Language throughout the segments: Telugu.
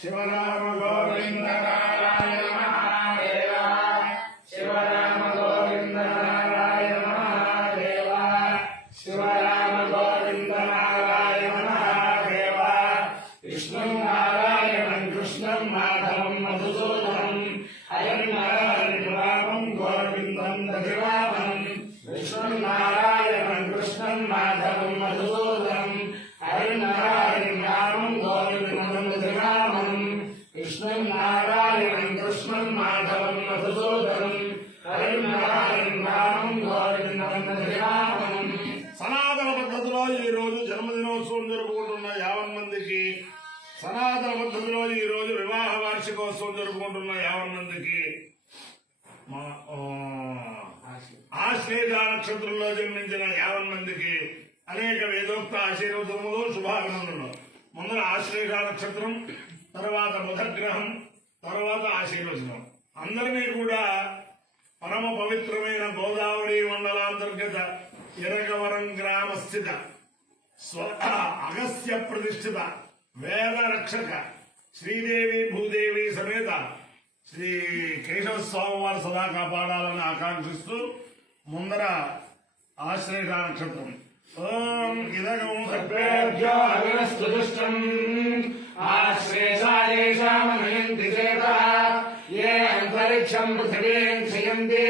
శివరామ గోవింద నారాయణ మహాదేవ. శివరామ గోవింద ఉత్సవం జరుపుకుంటున్న యావన్ మందికి సనాతన పద్ధతిలో ఈ రోజు వివాహ వార్షికోత్సవం జరుపుకుంటున్న యావన్ మందికి మా ఆశ్లేష నక్షత్రంలో జన్మించిన యావన్ మందికి అనేక వేదోక్త ఆశీర్వదములు శుభాభినందనలు. ముందర ఆశ్లేష నక్షత్రం తర్వాత బుధగ్రహం తర్వాత ఆశీర్వచనం. అందరినీ కూడా పరమ పవిత్రమైన గోదావరి మండలాంతర్గత ఇరగవరం గ్రామ స్థిత అగస్య ప్రతిష్ఠిత వేద రక్షక శ్రీదేవి భూదేవి సమేత శ్రీ కేశవ స్వామి వారు సదా కాపాడాలని ఆకాంక్షిస్తూ ముందర ఆశ్రయ నక్షత్రం. ఓం ఇదగం సర్వేభ్యో అగనస్తు ఆశ్రేషాయేషామనయంతి చేత. ఏ అంతరిక్షం పృథివీం క్షయంతి.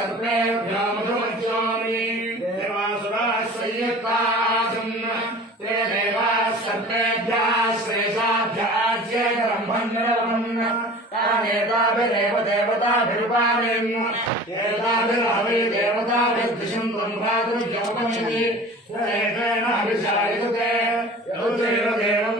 सर्वेभ्यो मधुमज्योनि देवासुराः संयुक्तासन् ते देवाः सर्वेभ्यः श्रेषाभ्याज्येतरम् भन्द्रवन् तानेताभिरेव देवताभिरुपालयन् एताभिरहवै देवताभिर्दिशम् ब्रह्मादुर्योपमिति एतेन अभिचारितते यौतेन देवम्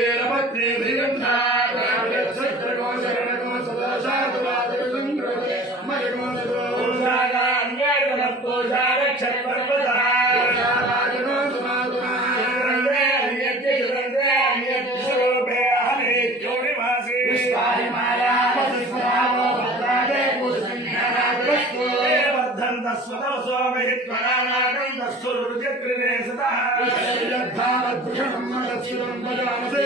మహిత్వరానాకం దస్తురుచక్రిణే సతాభృషణం మదశివం వజామసే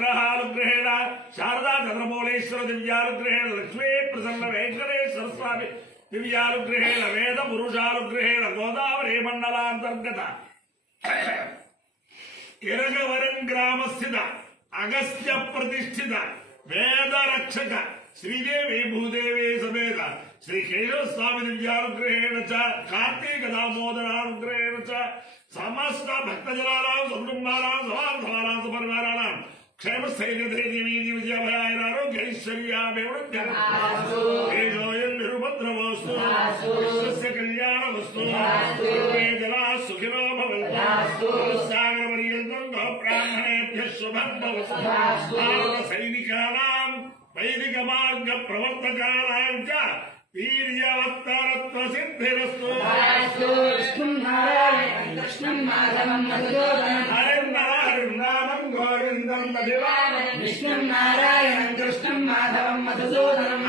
బుధగ్రహాలు శారదా చంద్రమౌళేశ్వర దివ్యానుగ్రహేణ లక్ష్మీ ప్రసన్న వెంకటేశ్వర స్వామి దివ్యానుగ్రహేణ వేద పురుషానుగ్రహేణ గోదావరి మండలాంతర్గత ఇరగవరం గ్రామస్థిత అగస్త్య ప్రతిష్ఠిత వేద రక్షక శ్రీదేవి భూదేవి సమేత శ్రీ కేశవస్వామి దివ్యానుగ్రహేణ చ కార్తీక దామోదరానుగ్రహేణ చ సమస్త భక్తజనానాం సకుటుంబానాం సమాధమానాం సపరివారాణం క్షేమ స్థైర్యధైర్య వీర్య విజయభయాయ ఆరోగ్యైశ్వర్యామేవ తేజోయం నిరుపద్రవస్తు విశ్వస్య కళ్యాణమస్తు. సర్వే జనా సుఖినో భవంతు సాగరపర్యంతం బ్రాహ్మణేభ్య శుభం భవతు భారత సైనికానాం వైదిక మార్గ ప్రవర్తకానాం చ వీర్యవత్తరత్వ సిద్ధిరస్తు మధివామం విష్ణుం నారాయణం కృష్ణం మాధవం మధుసూదనం